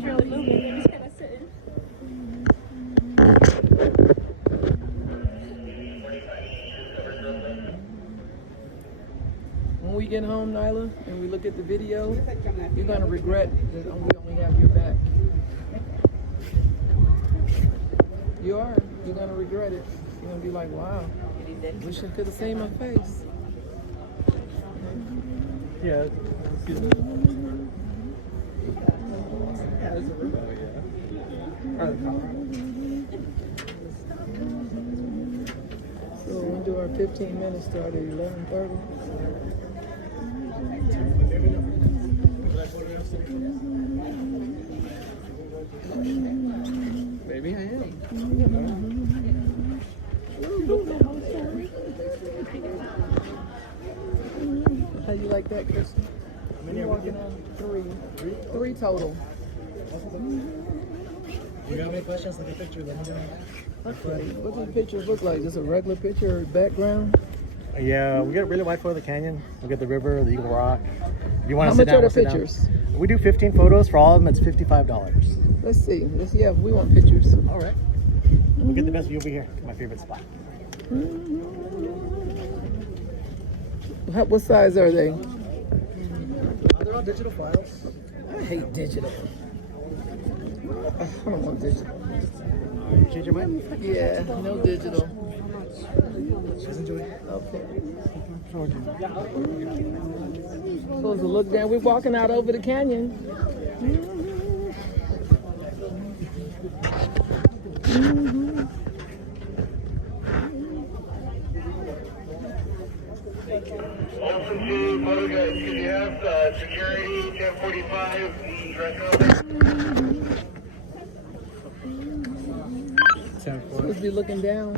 nobody's really moving. They're just kind of sitting. When we get home, Nyla, and we look at the video, you're gonna regret that we only have your back. You are. You're gonna regret it. You're gonna be like, wow, wish I could have seen my face. Yeah. Excuse me. Yeah, there's a river. Oh, yeah. So we'll do our 15 minutes start at 11:30. Maybe I am. How you like that, Kristen? We're walking on three total. You got any questions? Look at the picture. Let me know. Okay, what do the pictures look like? Just a regular picture or background? Yeah, we get really wide for the canyon. We get the river, the Eagle Rock. If you want How to sit much down, are the we'll sit down. pictures? We do 15 photos. For all of them, it's $55. Let's see. Yeah, we want pictures. All right. We'll get the best view over here. My favorite spot. What size are they? They're all digital files. I hate digital. I don't want digital. Change your mind? Yeah, no digital. Just enjoy it. Okay. Supposed to look down. We're walking out over the canyon. Also, to photo guys, can you have security 1045 dress code? Supposed to be looking down.